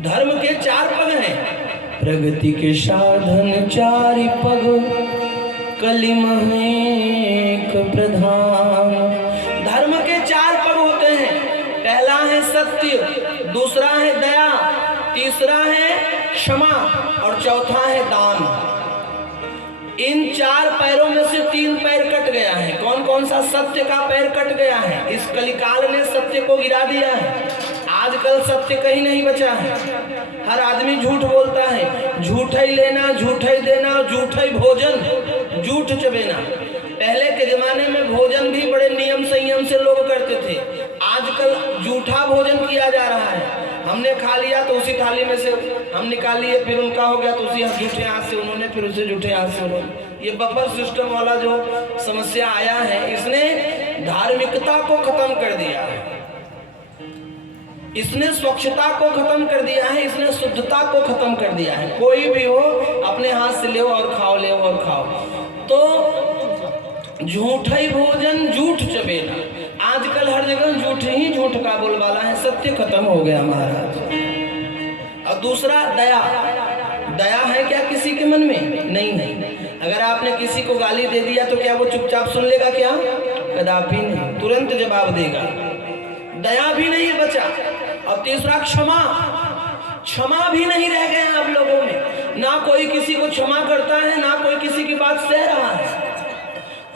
धर्म के 4 पग हैं, प्रगति के साधन 4 पग, कलिम एक प्रधान। धर्म के 4 पग होते हैं। पहला है सत्य, दूसरा है दया, तीसरा है क्षमा और चौथा है दान। इन 4 पैरों में से 3 पैर कट गया है। कौन कौन सा? सत्य का पैर कट गया है। इस कलिकाल ने सत्य को गिरा दिया है। आजकल सत्य कहीं नहीं बचा है। हर आदमी झूठ बोलता है, झूठ ही लेना, झूठ ही देना, झूठ ही भोजन, झूठ चबेना। पहले के जमाने में भोजन भी बड़े नियम संयम से लोग करते थे। आजकल झूठा भोजन किया जा रहा है। हमने खा लिया तो उसी थाली में से हम निकाल लिए, फिर उनका हो गया तो उसी झूठे हाथ से उन्होंने, फिर उसे झूठे हाथ से उन्होंने। ये बफर सिस्टम वाला जो समस्या आया है, इसने धार्मिकता को खत्म कर दिया है, इसने स्वच्छता को खत्म कर दिया है, इसने शुद्धता को खत्म कर दिया है। कोई भी हो अपने हाथ से ले और खाओ, ले और खाओ। तो झूठा ही भोजन, झूठ चबेना। आजकल हर जगह झूठ ही झूठ का बोलबाला है। सत्य खत्म हो गया महाराज। और दूसरा दया। दया है क्या किसी के मन में? नहीं है। अगर आपने किसी को गाली दे दिया तो क्या वो चुपचाप सुन लेगा? क्या? कदापि नहीं, तुरंत जवाब देगा। दया भी नहीं बचा। और तीसरा क्षमा। क्षमा भी नहीं रह गया आप लोगों में। ना कोई किसी को क्षमा करता है, ना कोई किसी की बात सह रहा है।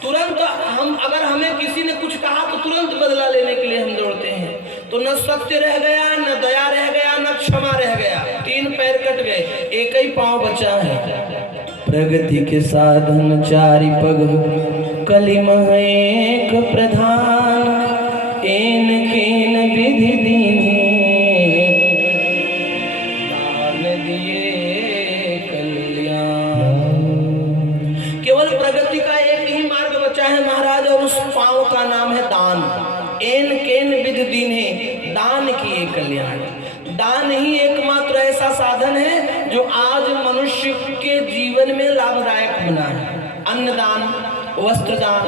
तुरंत हम, अगर हमें किसी ने कुछ कहा तो तुरंत बदला लेने के लिए हम दौड़ते हैं। तो न सत्य रह गया, न दया रह गया, न क्षमा रह गया। 3 पैर कट गए, एक ही पांव बचा है। प्रगति के साधन 4 पग, कलिम एक प्रधान, एन केन विधि दीन्ही, दान दिए कल्याण। केवल प्रगति का एक ही मार्ग बचा है महाराज, और उस पांव का नाम है दान। एन केन विधि दीन्ही, दान किए कल्याण। दान ही एकमात्र ऐसा साधन है जो आज मनुष्य के जीवन में लाभदायक बना है। अन्नदान, वस्त्रदान,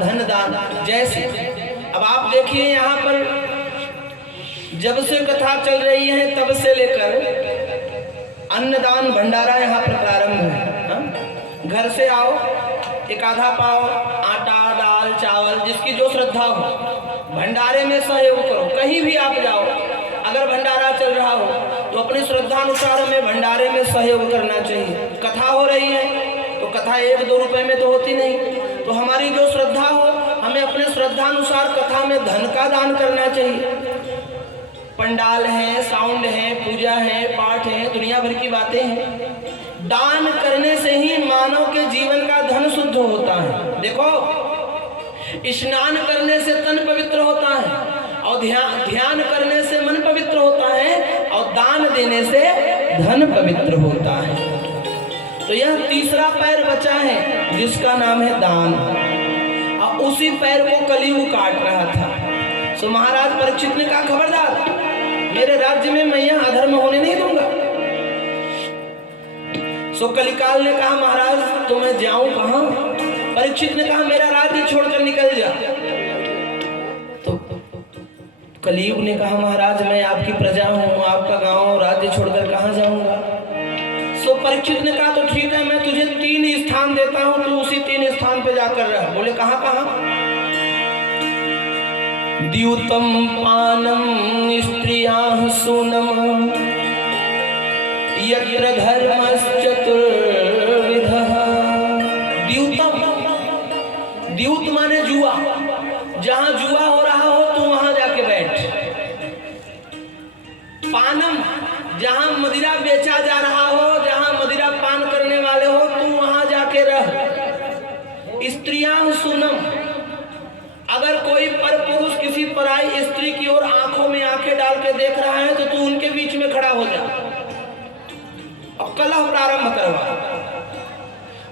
धन दान। जैसे अब आप देखिए, यहाँ पर जब से कथा चल रही है तब से लेकर अन्नदान भंडारा यहाँ पर प्रारंभ है। घर से आओ, एक आधा पाव आटा, दाल, चावल, जिसकी जो श्रद्धा हो, भंडारे में सहयोग करो। कहीं भी आप जाओ, अगर भंडारा चल रहा हो तो अपनी श्रद्धानुसार हमें भंडारे में सहयोग करना चाहिए। कथा हो रही है तो कथा 1-2 रुपए में तो होती नहीं, तो हमारी जो श्रद्धा हो, हमें अपने श्रद्धानुसार कथा में धन का दान करना चाहिए। पंडाल है, साउंड है, पूजा है, पाठ है, दुनिया भर की बातें हैं। दान करने से ही मानव के जीवन का धन शुद्ध होता है। देखो, स्नान करने से तन पवित्र होता है, और ध्यान करने से मन पवित्र होता है, और दान देने से धन पवित्र होता है। तो यह तीसरा पैर बचा है जिसका नाम है दान। और उसी पैर को कलियुग काट रहा था। सो महाराज परीक्षित ने कहा, खबरदार, मेरे राज्य में मैं यहाँ अधर्म होने नहीं दूंगा। सो कलिकाल ने कहा, महाराज तो मैं जाऊं कहां? परीक्षित ने कहा, मेरा राज्य छोड़कर निकल जा। तो कलियुग ने कहा, महाराज मैं आपकी प्रजा हूं, आपका गांव, राज्य छोड़कर कहां जाऊंगा? सो परीक्षित ने कहा, तो ठीक है, मैं तुझे 3 स्थान देता हूं, तू उसी 3 स्थान पे जाकर रह। बोले, कहां कहां? द्यूतम पानम स्त्रियाः सूनम, यत्र धर्मश्चतुर्विधः। द्यूतम, द्यूत माने जुआ। जहां जुआ हो रहा हो तू वहां जाके बैठ। पानम, जहां मदिरा बेचा जा रहा हो, जहां मदिरा पान करने वाले हो, तू वहां जाके रह। स्त्रियां सूनम, अगर कोई पर पुरुष किसी पराई स्त्री की ओर आंखों में आंखें डाल के देख रहा है तो तू उनके बीच में खड़ा हो जा और कलह प्रारंभ करवा।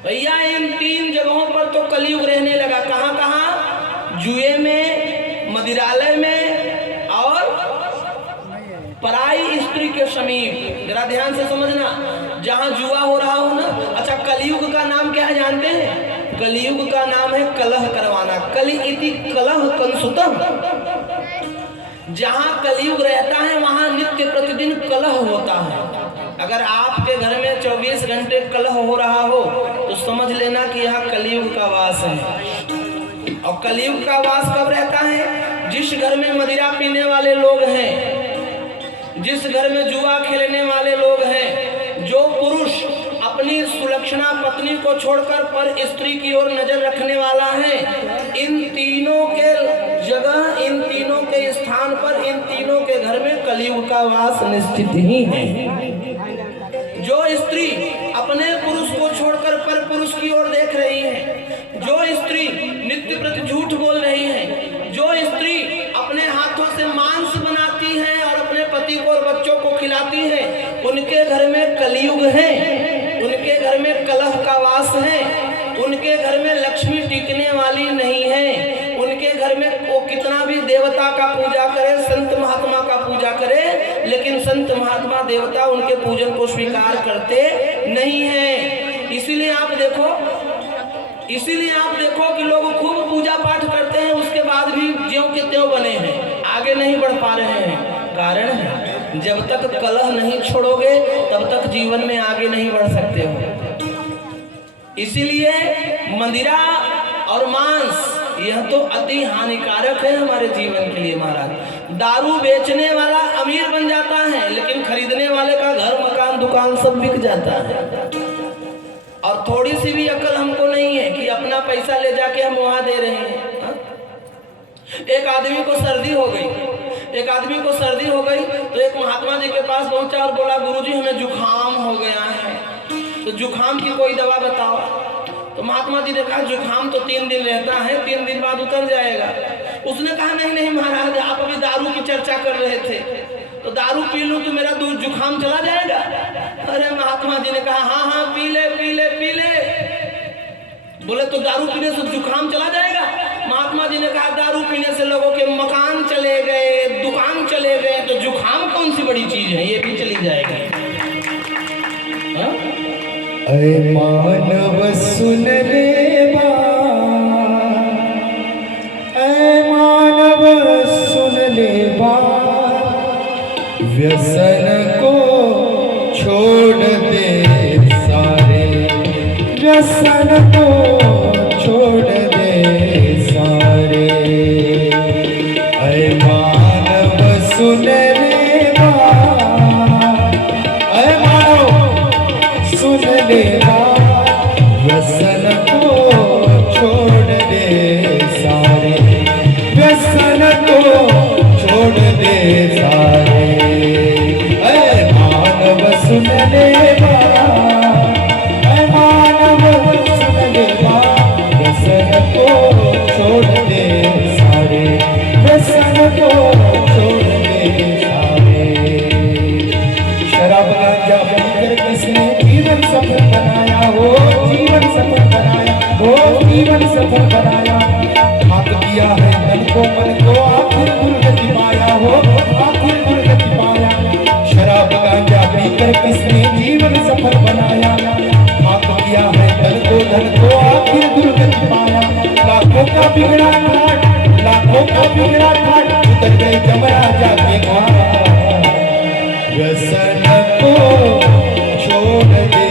भैया इन 3 जगहों पर तो कलयुग रहने लगा। कहां कहां? जुए में, मदिरालय में और पराई स्त्री के समीप। जरा ध्यान से समझना, जहां जुआ हो रहा हो ना। अच्छा, कलयुग का नाम क्या है जानते हैं? कलयुग का नाम है कलह करवाना। कलि इति कलह कंसुतम। जहां कलयुग रहता है वहां नित्य प्रतिदिन कलह कलह होता है। अगर आपके घर में 24 घंटे कलह हो रहा हो तो समझ लेना कि यहाँ कलयुग का वास है। और कलयुग का वास कब रहता है? जिस घर में मदिरा पीने वाले लोग हैं, जिस घर में जुआ खेलने वाले लोग हैं, जो पुरुष अपनी सुलक्षणा पत्नी को छोड़कर पर स्त्री की ओर नजर रखने वाला है, इन तीनों के जगह, इन तीनों के स्थान पर, इन तीनों के घर में कलयुग का वास निश्चित ही है। जो स्त्री अपने पुरुष को छोड़कर पर पुरुष की ओर देख रही है, जो स्त्री नित्य प्रति झूठ बोल रही है, जो स्त्री अपने हाथों से मांस बनाती है और अपने पति को और बच्चों को खिलाती है, उनके घर में कलयुग है, उनके घर में कलह का वास है, उनके घर में लक्ष्मी टिकने वाली नहीं है। उनके घर में वो कितना भी देवता का पूजा करे, संत महात्मा का पूजा करे, लेकिन संत महात्मा देवता उनके पूजन को स्वीकार करते नहीं है। इसीलिए आप देखो कि लोग खूब पूजा पाठ करते हैं, उसके बाद भी ज्यों के त्यों बने हैं, आगे नहीं बढ़ पा रहे हैं। कारण है, जब तक कलह नहीं छोड़ोगे तब तक जीवन में आगे नहीं बढ़ सकते हो। इसीलिए मदिरा और मांस यह तो अति हानिकारक है हमारे जीवन के लिए महाराज। दारू बेचने वाला अमीर बन जाता है, लेकिन खरीदने वाले का घर मकान दुकान सब बिक जाता है। और थोड़ी सी भी अकल हमको नहीं है कि अपना पैसा ले जाके हम वहां दे रहे हैं। हा? एक आदमी को सर्दी हो गई तो एक महात्मा जी के पास पहुंचा और बोला, गुरुजी हमें जुकाम हो गया है, तो जुकाम की कोई दवा बताओ। तो महात्मा जी ने कहा, जुकाम तो 3 दिन रहता है, 3 दिन बाद उतर जाएगा। उसने कहा, नहीं महाराज, आप अभी दारू की चर्चा कर रहे थे, तो दारू पी लूं तो मेरा जुकाम चला जाएगा। अरे महात्मा जी ने कहा, हाँ पी ले। बोले तो दारू पीने से जुकाम चला जाएगा? महात्मा जी ने कहा, दारू पीने से लोगों के मकान चले गए, दुकान चले गए, तो जुकाम कौन सी बड़ी चीज है, ये भी चली जाएगी। अरे मानव सुन ले बात, व्यसन को छोड़ दे सारे, व्यसन को छोड़ दे सारे। अरे मानव सुन ले बात, अरे मानव सुन ले बात, व्यसन को छोड़ दे सारे, व्यसन को छोड़ दे सारे। अरे मानव सुन ले बात, अरे मानव सुन ले बात, व्यसन को छोड़ दे सारे, व्यसन को छोड़ दे सारे। शराब गांजा पीकर किसने जीवन सफल बनाया हो, जीवन सफल बनाया हो, जीवन सफल बनाया। हक दिया है तन को मन को, आखिर दुर्गति पाया हो, आखिर दुर्गति पाया। शराब गांजा पीकर किसने जीवन सफल बनाया, हक दिया है तन को धन को, आखिर दुर्गति पाया। लाखों का बिगड़ा घाट, लाखों का बिगड़ा घाट, उतर गए यमराजा के घाट। व्यसन को छोड़ दे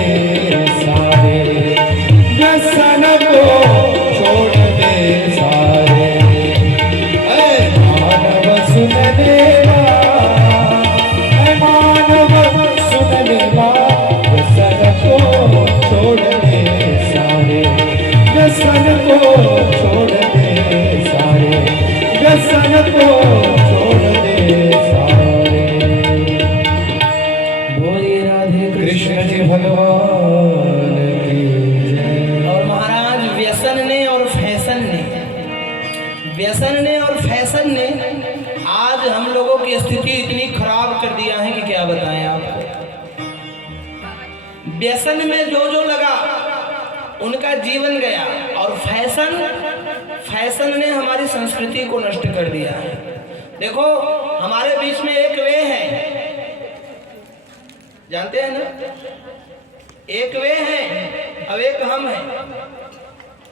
सारे, व्यसन को छोड़ दे सारे। ऐ मानव सुन ले बात, ऐ मानव सुन ले बात, व्यसन को छोड़ दे सारे, व्यसन को छोड़ दे सारे, व्यसन को छोड़ दे सारे। कृष्ण जी भगवान की जय। और महाराज व्यसन ने और फैशन ने आज हम लोगों की स्थिति इतनी खराब कर दिया है कि क्या बताएं आपको। व्यसन में जो लगा उनका जीवन गया, और फैशन ने हमारी संस्कृति को नष्ट कर दिया है। देखो, हमारे बीच में एक वे है, जानते हैं ना, एक वे हैं, अब एक हम हैं।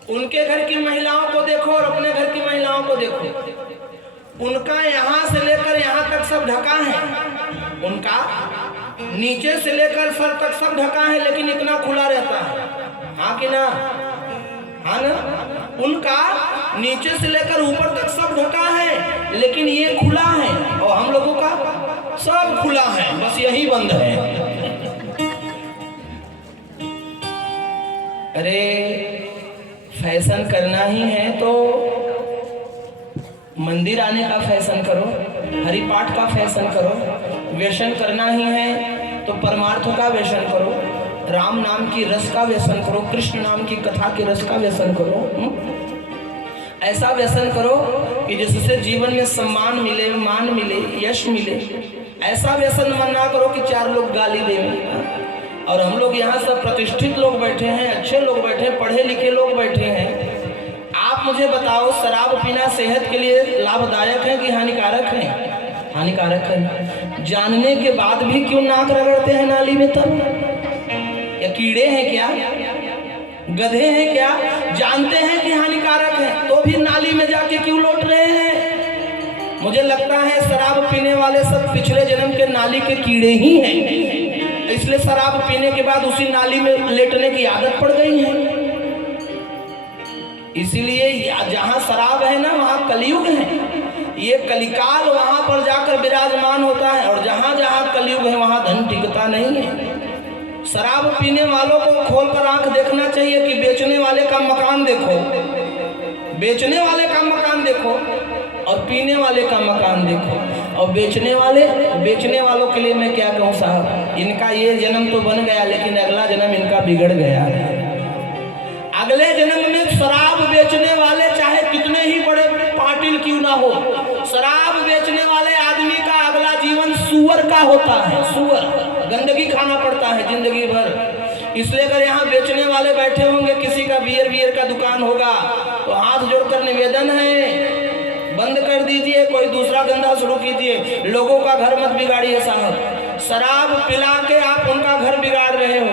उनके घर की महिलाओं को देखो और अपने घर की महिलाओं को देखो, उनका यहाँ से लेकर यहाँ तक सब ढका है, उनका नीचे से लेकर सर तक सब ढका है, लेकिन इतना खुला रहता है, हाँ कि ना? हाँ ना? उनका नीचे से लेकर ऊपर तक सब ढका है, लेकिन ये खुला है, और हम लोगों का सब खुला है, बस यही बंद है। अरे फैशन करना ही है तो मंदिर आने का फैशन करो, हरिपाठ का फैशन करो। व्यसन करना ही है तो परमार्थ का व्यसन करो, राम नाम की रस का व्यसन करो, कृष्ण नाम की कथा के रस का व्यसन करो। ऐसा व्यसन करो कि जिससे जीवन में सम्मान मिले, मान मिले, यश मिले। ऐसा व्यसन मन ना करो कि चार लोग गाली दें। और हम लोग यहाँ सब प्रतिष्ठित लोग बैठे हैं, अच्छे लोग बैठे हैं, पढ़े लिखे लोग बैठे हैं। आप मुझे बताओ, शराब पीना सेहत के लिए लाभदायक है कि हानिकारक है? हानिकारक है। जानने के बाद भी क्यों नाक रगड़ते हैं नाली में? तब या कीड़े हैं क्या, गधे हैं क्या? जानते हैं कि हानिकारक है तो भी नाली में जाके क्यों लौट रहे हैं? मुझे लगता है शराब पीने वाले सब पिछले जन्म के नाली के कीड़े ही हैं, इसलिए शराब पीने के बाद उसी नाली में लेटने की आदत पड़ गई है। इसीलिए जहाँ शराब है ना, वहाँ कलयुग है। ये कलिकाल वहाँ पर जाकर विराजमान होता है, और जहाँ जहाँ कलयुग है वहाँ धन टिकता नहीं है। शराब पीने वालों को खोलकर आंख देखना चाहिए कि बेचने वाले का मकान देखो, बेचने वाले का मकान देखो, और पीने वाले का मकान देखो। और बेचने वालों के लिए मैं क्या कहूँ साहब, इनका ये जन्म तो बन गया, लेकिन अगला जन्म इनका बिगड़ गया है। अगले जन्म में शराब बेचने वाले चाहे कितने ही बड़े पाटिल क्यों ना हो, शराब बेचने वाले आदमी का अगला जीवन सूअर का होता है। सूअर, गंदगी खाना पड़ता है जिंदगी भर। इसलिए अगर यहाँ बेचने वाले बैठे होंगे, किसी का बियर का दुकान होगा, तो हाथ जोड़कर निवेदन है, बंद कर दीजिए, कोई दूसरा धंधा शुरू कीजिए। लोगों का घर मत बिगाड़िए साहब। शराब पिला के आप उनका घर बिगाड़ रहे हो।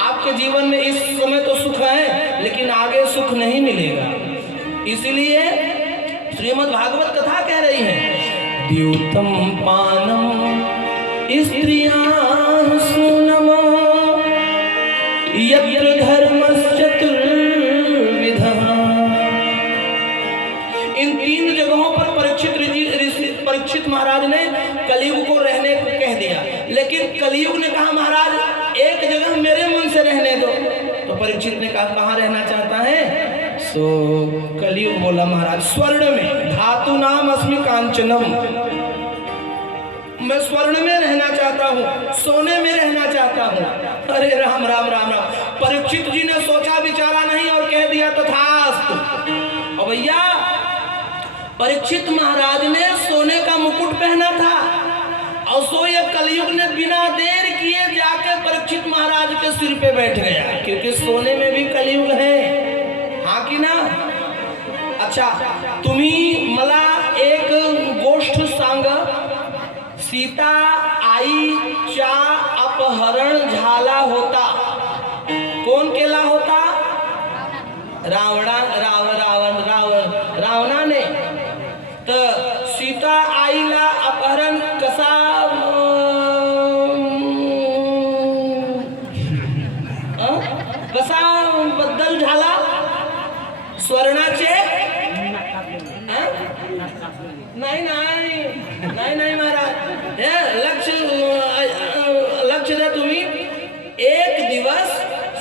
आपके जीवन में इस समय तो सुख है, लेकिन आगे सुख नहीं मिलेगा। इसीलिए श्रीमद् भागवत कथा कह रही है, द्यूतम पानम स्त्रियाः सूनम यत्र धर्मश्चतुर्विधः। इन तीन जगहों पर परीक्षित महाराज ने कलयुग को रहने को कह दिया, लेकिन कलयुग ने कहा महाराज एक जगह मेरे मन से रहने दो। तो परीक्षित ने कहा कहाँ रहना चाहता है? सो कलयुग बोला महाराज स्वर्ण में, धातु नाम अस्मि कांचनम, मैं स्वर्ण में रहना चाहता हूँ, सोने में रहना चाहता हूँ। अरे राम राम राम राम। परीक्षित जी ने सोचा विचारा नहीं और कह दिया तथास्तु। और भैया परीक्षित महाराज ने सोने का मुकुट पहना था, और सो ये कलयुग ने बिना देर किए जाके परीक्षित महाराज के सिर पे बैठ गया, क्योंकि सोने में भी कलयुग है, हाँ कि ना? अच्छा, तुम्ही मला एक गोष्ट सांग, सीता आईचा अपहरण झाला होता, कोण केला होता? रावणाने। तर सीता आईला अपहरण कसा बद्दल झाला? स्वर्णाचे नाही महाराज, लक्ष द्या तुम्ही। एक दिवस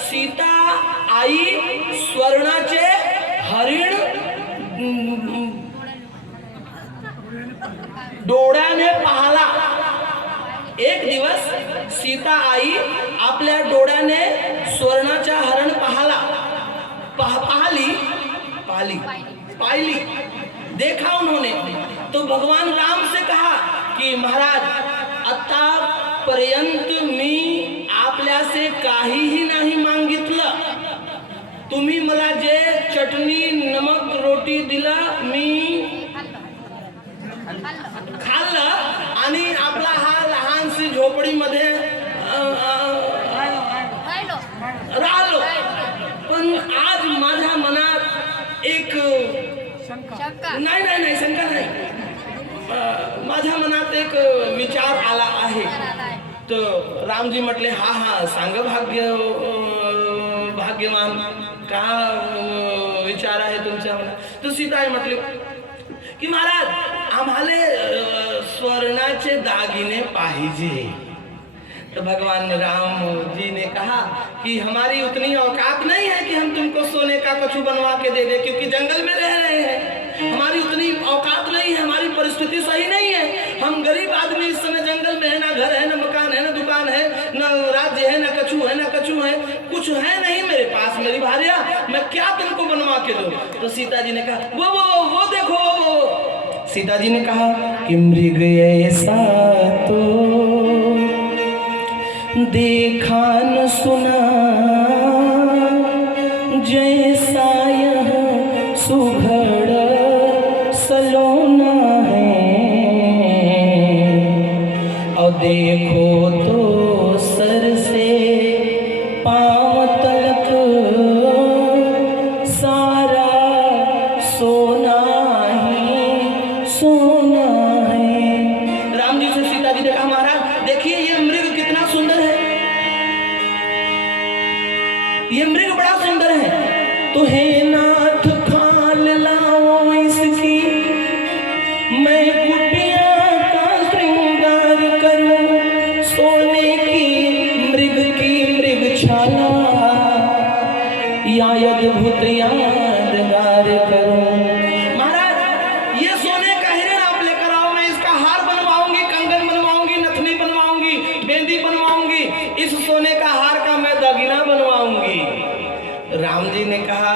सीता आई स्वर्णाचे हरिण डोळ्याने पाहला। एक दिवस सीता आई आपल्या डोळ्याने स्वर्णाचा हरण पाहिली, देखा उन्होंने। तो भगवान राम से कहा कि महाराज आतापर्यंत मी आपल्यासे काहीही नाही मागितलं, तुम्ही मला जे चटणी नमक रोटी दिला मी खाल्लं, आणि आपला हा लहानशी झोपडीमध्ये राहिलो। पण आज माझ्या मनात एक नाही शंका नाही, माझ्या मनात एक विचार आला आहे तो राम जी म्हटले हा सांग भाग्यवान का विचार आहे तुमच्या मनात. तर सीता म्हटली की महाराज आम्हाला स्वर्णाचे दागिने पाहिजे. तो भगवान राम जी ने कहा कि हमारी उतनी औकात नहीं है कि हम तुमको सोने का कछू बनवा के दे दे, क्योंकि जंगल में रह रहे हैं, हमारी उतनी औकात नहीं है, हमारी परिस्थिति सही नहीं है. हम गरीब आदमी इस समय जंगल में है, ना घर है, ना मकान है, ना दुकान है, ना राज्य है, ना कछू है, कुछ है नहीं मेरे पास मेरी भार्या, मैं क्या तुमको बनवा के दूं. तो सीता जी ने कहा वो देखो वो. सीता जी ने कहा कि मृग ऐसा तो देखा न सुना, जैसा यह सुघड़ सलोना है, और देखो तो सर से पांव तलक सारा सोना ही सोना है. राम जी से सीता जी ने कहा महाराज देखिए ये मृग कितना सुंदर है, ये मृग बड़ा सुंदर है, तो हे नाथ खाल लाओ इसकी, मैं कुटिया का श्रृंगार करूं, सोने की मृग छाला या अद्भुत यादगार करूं. महाराज ये सोने का हिरण आप लेकर आओ, मैं इसका हार बनवाऊंगी, कंगन बनवाऊंगी, नथनी बनवाऊंगी, बेंदी बनवाऊंगी, इस सोने का हार का मैं दागिना बनवाऊंगी. राम जी ने कहा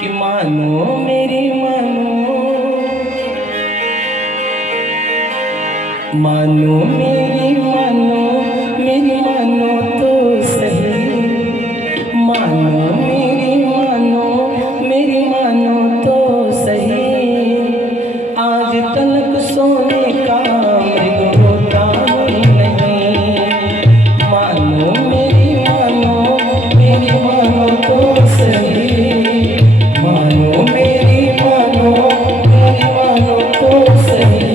कि मानो मेरी मानो मेरी मानो तो सही, मानो मेरी मानो तो सही, आज तलक सोने का मृग होता नहीं. मानो मेरी मानो तो सही, मानो मेरी मानो तो सही,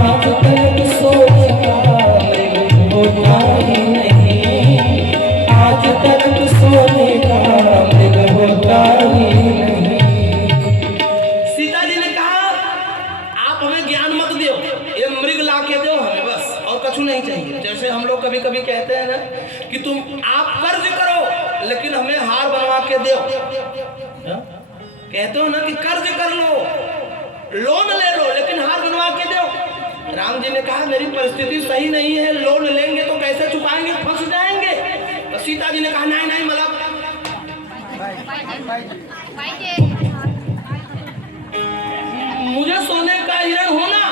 आज तलक सोने का मृग होता ही नहीं, आज तलक सोने का मृग होता ही नहीं. सीता जी ने कहा आप हमें ज्ञान मत दो, ये मृग ला के दो हमें बस, और कछु नहीं चाहिए. जैसे हम लोग कभी कभी कहते हैं ना कि आप कर्ज करो लेकिन हमें हार बनवा के दो, कहते हो ना कि कर्ज कर लो, लोन ले लो लेकिन हार बनवा के दो. राम जी ने कहा मेरी परिस्थिति सही नहीं है, लोन लेंगे तो कैसे चुकाएंगे, फंस जाएंगे. तो सीता जी ने कहा नहीं मतलब मुझे सोने का हिरण होना.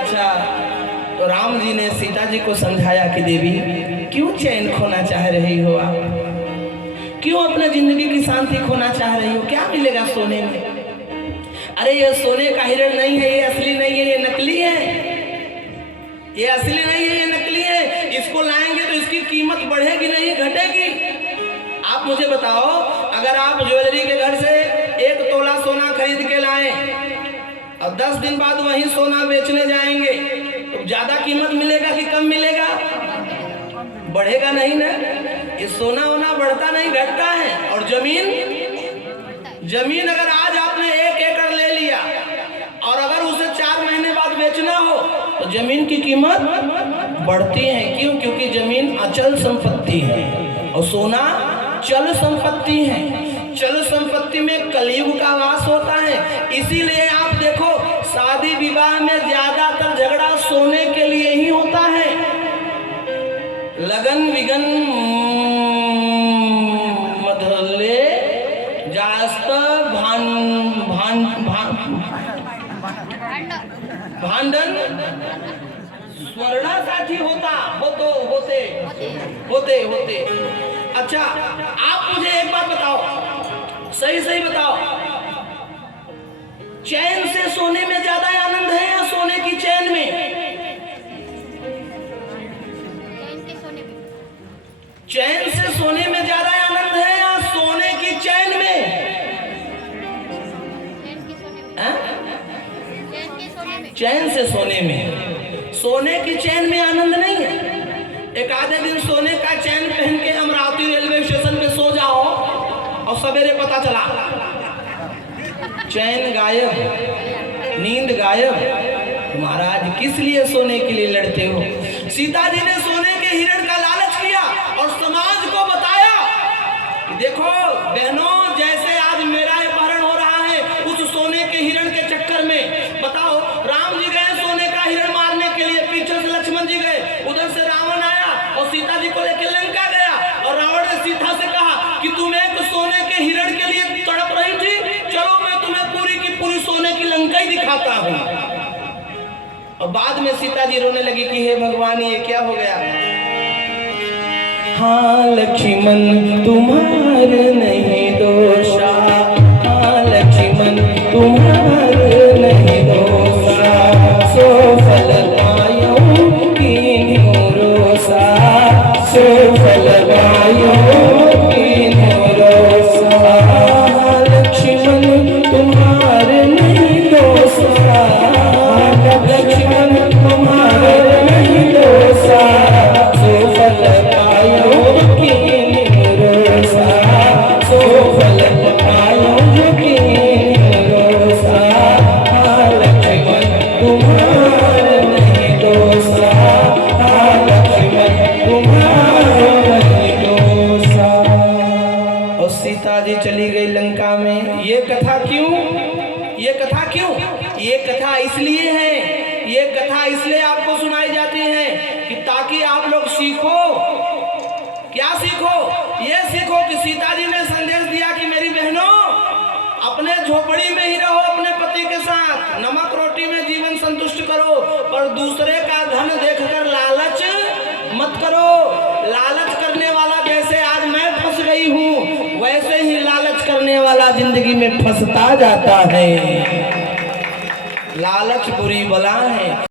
अच्छा तो राम जी ने सीता जी को समझाया कि देवी क्यों चैन खोना चाह रही हो आप, क्यों अपने जिंदगी की शांति खोना चाह रही हो, क्या मिलेगा सोने में. अरे ये सोने का हिरण नहीं है, ये असली नहीं है, ये नकली है, ये असली नहीं है, ये नकली है. इसको लाएंगे तो इसकी कीमत बढ़ेगी नहीं घटेगी. आप मुझे बताओ अगर आप ज्वेलरी के घर से 1 तोला सोना खरीद के लाएं और 10 दिन बाद वही सोना बेचने जाएंगे तो ज्यादा कीमत मिलेगा कि कम मिलेगा, बढ़ेगा नहीं ना. ये सोना वोना बढ़ता नहीं घटता है. और जमीन अगर आज आपने 1 एकड़ ले लिया और अगर उसे 4 महीने बाद बेचना हो तो जमीन की कीमत बढ़ती है. क्यों? क्योंकि जमीन अचल संपत्ति है और सोना चल संपत्ति है. चल संपत्ति में कलयुग का वास होता है. इसीलिए आप देखो शादी विवाह में ज्यादातर झगड़ा सोने के लिए ही होता है. लगन विगन मधले जास्त भांडण स्वर्णासाठी होते. अच्छा आप मुझे एक बात बताओ, सही बताओ, चैन से सोने में ज्यादा आनंद है या सोने की चैन में? चैन से सोने में ज्यादा आनंद है या सोने की चैन में? चैन से सोने में। सोने की चैन में आनंद नहीं है। एक आधे दिन सोने का चैन पहन के अमरावती रेलवे स्टेशन पे सो जाओ और सवेरे पता चला चैन गायब, नींद गायब। महाराज किस लिए सोने के लिए लड़ते हो? सीता जी ने सोने के हिरण का लालच किया और समाज को बताया कि देखो बहनों, जैसे आज मेरा अपहरण हो रहा है उस सोने के हिरण के चक्कर में। बताओ, राम जी गए सोने का हिरण मारने के लिए, पीछे से लक्ष्मण जी गए, उधर से रावण आया और सीता जी को लेकर लंका गया। और रावण ने सीता से कहा कि तुम एक सोने के हिरण के लिए तड़प रही थी, चलो मैं तुम्हें पूरी की पूरी सोने की लंका ही दिखाता हूँ। और बाद में सीता जी रोने लगी कि हे भगवान, ये क्या हो गया? हाँ लक्ष्मण तुम्हारे नहीं दोषा, हाँ लक्ष्मण तुम्हारे नहीं दोषा, सो फल पायो कीन्हु रोषा, सो फल पायो कीन्हु रोषा, हाँ लक्ष्मण तुम्हारे नहीं दोषा, लक्ष्मण तुम्हारे नहीं दोषा, सो फल पायो कीन्हु रोषा, सो फल पायो कीन्हु रोषा, हाँ लक्ष्मण तुम्हारे नहीं दोषा, हाँ लक्ष्मण तुम्हारे नहीं दोषा। और सीता जी चली गई लंका में। ये कथा क्यों? ये कथा क्यों? ये कथा इसलिए है, ये कथा इसलिए आपको सुनाई जाती है कि ताकि आप लोग सीखो। क्या सीखो? ये सीखो कि सीता जी ने संदेश दिया कि मेरी बहनों, अपने झोपड़ी में ही रहो अपने पति के साथ, नमक रोटी में जीवन संतुष्ट करो, पर दूसरे का धन देखकर लालच मत करो। लालच करने वाला जैसे आज मैं फंस गई हूँ, वैसे ही लालच करने वाला जिंदगी में फंसता जाता है। लालच बुरी बला है।